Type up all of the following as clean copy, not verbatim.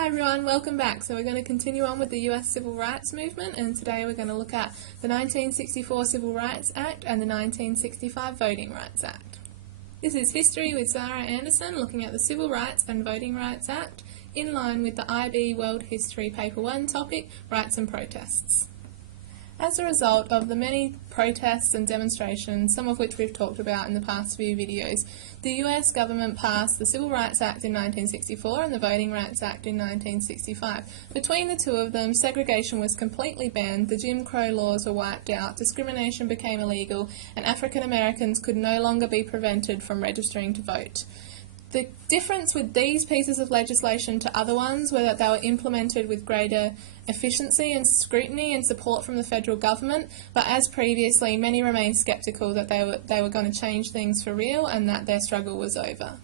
Hi everyone, welcome back. So we're going to continue on with the US Civil Rights Movement, and today we're going to look at the 1964 Civil Rights Act and the 1965 Voting Rights Act. This is History with Zara Anderson, looking at the Civil Rights and Voting Rights Act in line with the IB World History Paper 1 topic, Rights and Protests. As a result of the many protests and demonstrations, some of which we've talked about in the past few videos, the US government passed the Civil Rights Act in 1964 and the Voting Rights Act in 1965. Between the two of them, segregation was completely banned, the Jim Crow laws were wiped out, discrimination became illegal, and African Americans could no longer be prevented from registering to vote. The difference with these pieces of legislation to other ones were that they were implemented with greater efficiency and scrutiny and support from the federal government, but as previously, many remained sceptical that they were going to change things for real and that their struggle was over.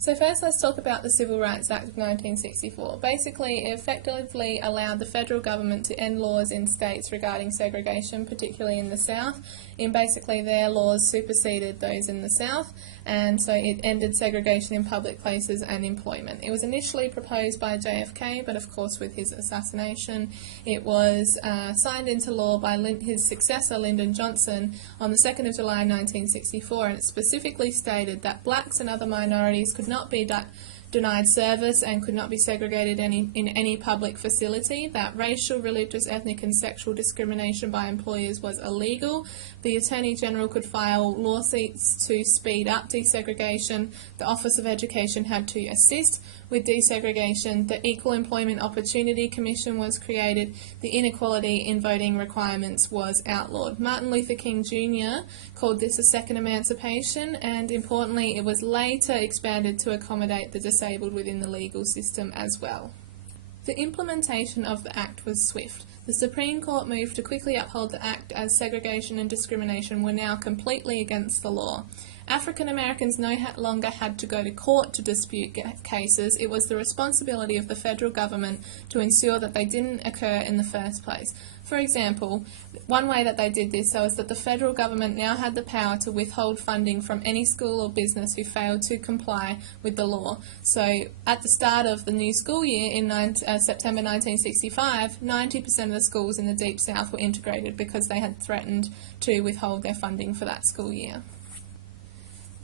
So first let's talk about the Civil Rights Act of 1964. Basically, it effectively allowed the federal government to end laws in states regarding segregation, particularly in the South. Basically, their laws superseded those in the South, and so it ended segregation in public places and employment. It was initially proposed by JFK, but of course with his assassination, it was signed into law by his successor, Lyndon Johnson, on the 2nd of July 1964, and it specifically stated that blacks and other minorities could not be denied service and could not be segregated in any public facility, that racial, religious, ethnic and sexual discrimination by employers was illegal, the Attorney General could file lawsuits to speed up desegregation, the Office of Education had to assist with desegregation, the Equal Employment Opportunity Commission was created, the inequality in voting requirements was outlawed. Martin Luther King Jr. called this a second emancipation, and importantly it was later expanded to accommodate the disabled within the legal system as well. The implementation of the Act was swift. The Supreme Court moved to quickly uphold the Act as segregation and discrimination were now completely against the law. African Americans no longer had to go to court to dispute cases. It was the responsibility of the federal government to ensure that they didn't occur in the first place. For example, one way that they did this was that the federal government now had the power to withhold funding from any school or business who failed to comply with the law. So at the start of the new school year in September 1965, 90% of the schools in the Deep South were integrated because they had threatened to withhold their funding for that school year.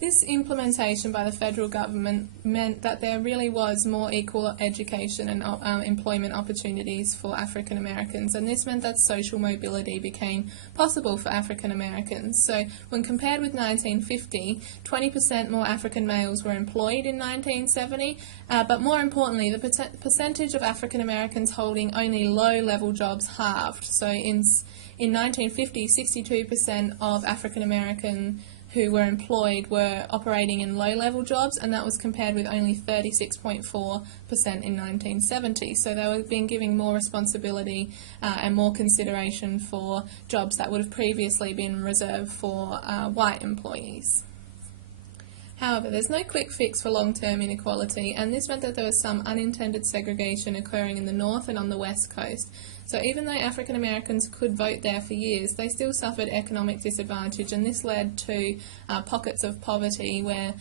This implementation by the federal government meant that there really was more equal education and employment opportunities for African Americans, and this meant that social mobility became possible for African Americans. So when compared with 1950, 20% more African males were employed in 1970, but more importantly, the percentage of African Americans holding only low-level jobs halved. So in 1950, 62% of African American who were employed were operating in low-level jobs, and that was compared with only 36.4% in 1970. So they were being given more responsibility and more consideration for jobs that would have previously been reserved for white employees. However, there's no quick fix for long-term inequality, and this meant that there was some unintended segregation occurring in the North and on the West Coast. So even though African Americans could vote there for years, they still suffered economic disadvantage, and this led to pockets of poverty where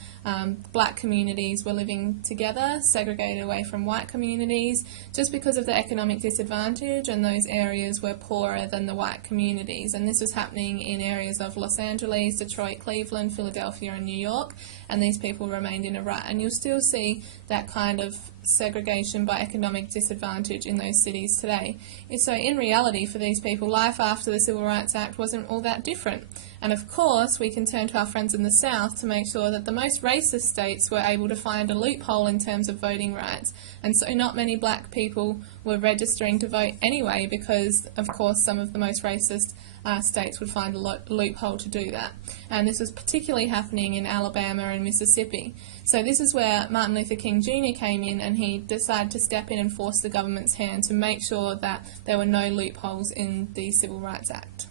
black communities were living together, segregated away from white communities, just because of the economic disadvantage, and those areas were poorer than the white communities. And this was happening in areas of Los Angeles, Detroit, Cleveland, Philadelphia and New York, and these people remained in a rut. And you'll still see that kind of segregation by economic disadvantage in those cities today. So in reality, for these people, life after the Civil Rights Act wasn't all that different. And of course, we can turn to our friends in the South to make sure that the most racist states were able to find a loophole in terms of voting rights. And so not many black people were registering to vote anyway, because of course some of the most racist states would find a loophole to do that. And this was particularly happening in Alabama and Mississippi. So this is where Martin Luther King Jr. came in, and he decided to step in and force the government's hand to make sure that there were no loopholes in the Civil Rights Act.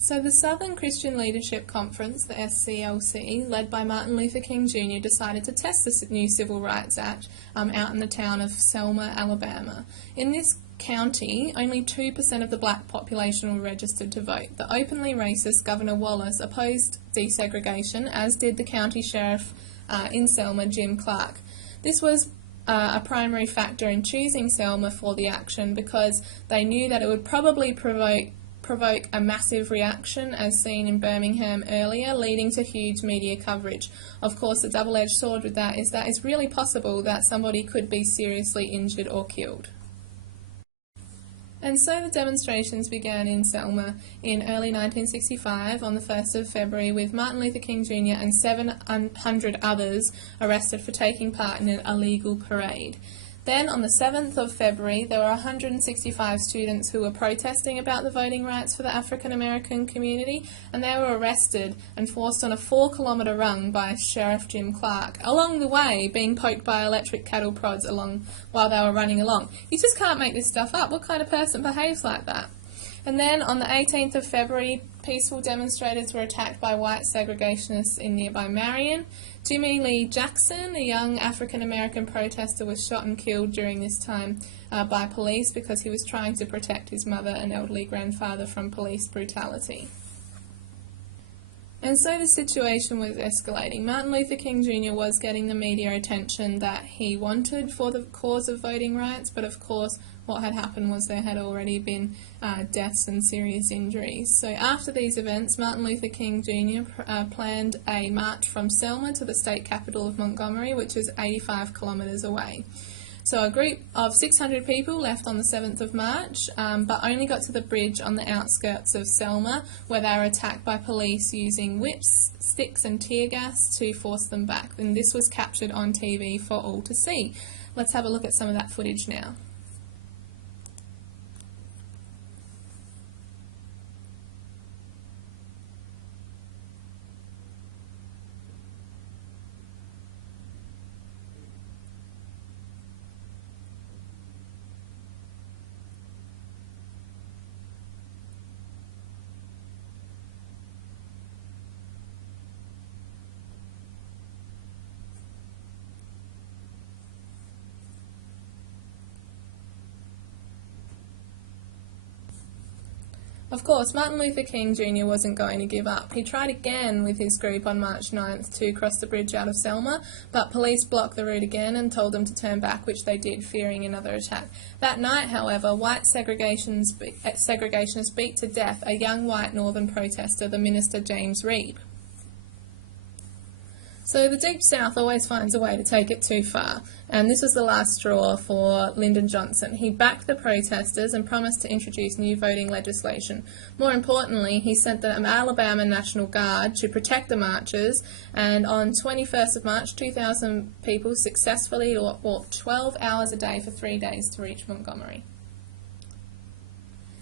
So the Southern Christian Leadership Conference, the SCLC, led by Martin Luther King Jr., decided to test the new Civil Rights Act out in the town of Selma, Alabama. In this county, only 2% of the black population were registered to vote. The openly racist Governor Wallace opposed desegregation, as did the county sheriff in Selma, Jim Clark. This was a primary factor in choosing Selma for the action because they knew that it would probably provoke a massive reaction as seen in Birmingham earlier, leading to huge media coverage. Of course, the double-edged sword with that is it's really possible that somebody could be seriously injured or killed. And so the demonstrations began in Selma in early 1965 on the 1st of February with Martin Luther King Jr. and 700 others arrested for taking part in an illegal parade. Then on the 7th of February there were 165 students who were protesting about the voting rights for the African American community, and they were arrested and forced on a 4-kilometre run by Sheriff Jim Clark, along the way being poked by electric cattle prods while they were running along. You just can't make this stuff up. What kind of person behaves like that? And then on the 18th of February, peaceful demonstrators were attacked by white segregationists in nearby Marion. Jimmy Lee Jackson, a young African-American protester, was shot and killed during this time by police because he was trying to protect his mother and elderly grandfather from police brutality. And so the situation was escalating. Martin Luther King Jr. was getting the media attention that he wanted for the cause of voting rights, but of course what had happened was there had already been deaths and serious injuries. So after these events, Martin Luther King Jr. Planned a march from Selma to the state capital of Montgomery, which is 85 kilometres away. So a group of 600 people left on the 7th of March, but only got to the bridge on the outskirts of Selma, where they were attacked by police using whips, sticks and tear gas to force them back. And this was captured on TV for all to see. Let's have a look at some of that footage now. Of course, Martin Luther King Jr. wasn't going to give up. He tried again with his group on March 9th to cross the bridge out of Selma, but police blocked the route again and told them to turn back, which they did, fearing another attack. That night, however, white segregationists beat to death a young white northern protester, the minister James Reeb. So the Deep South always finds a way to take it too far, and this was the last straw for Lyndon Johnson. He backed the protesters and promised to introduce new voting legislation. More importantly, he sent the Alabama National Guard to protect the marchers, and on 21st of March, 2,000 people successfully walked 12 hours a day for 3 days to reach Montgomery.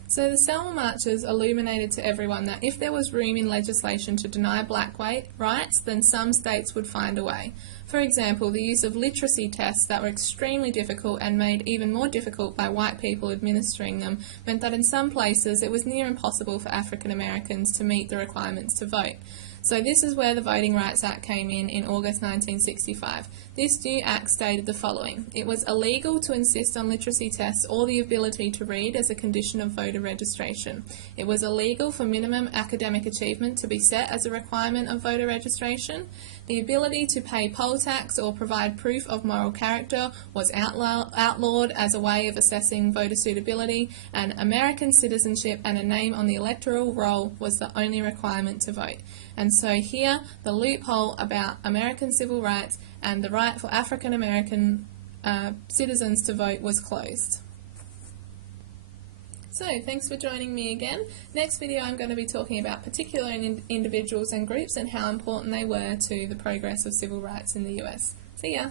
So the Selma Marches illuminated to everyone that if there was room in legislation to deny black rights, then some states would find a way. For example, the use of literacy tests that were extremely difficult and made even more difficult by white people administering them meant that in some places it was near impossible for African Americans to meet the requirements to vote. So this is where the Voting Rights Act came in August 1965. This new act stated the following: it was illegal to insist on literacy tests or the ability to read as a condition of voter registration. It was illegal for minimum academic achievement to be set as a requirement of voter registration. The ability to pay poll tax or provide proof of moral character was outlawed as a way of assessing voter suitability, and American citizenship and a name on the electoral roll was the only requirement to vote. And so here, the loophole about American civil rights and the right for African American citizens to vote was closed. So, thanks for joining me again. Next video I'm going to be talking about particular individuals and groups and how important they were to the progress of civil rights in the US. See ya!